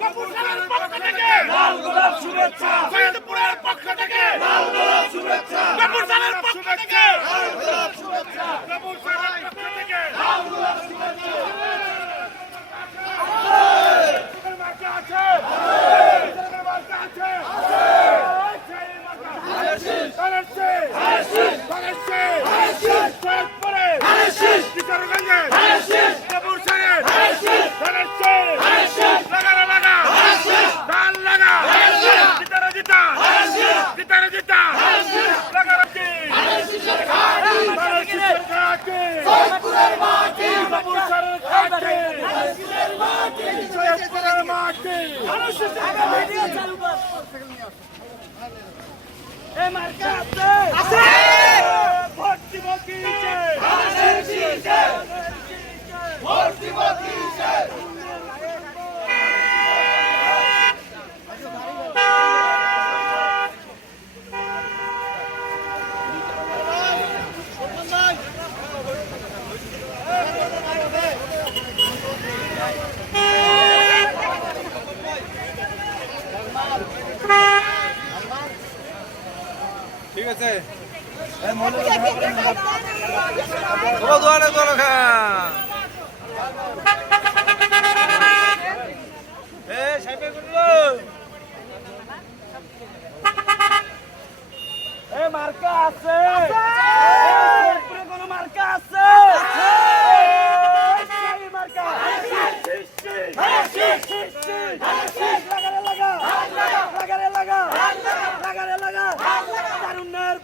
Kapursa'nın patladı ki! Kapursa'nın patladı ki! এই মার্কা আছে ঠিক আছে? মার্কা আছে। কোনো মার্কা আছে।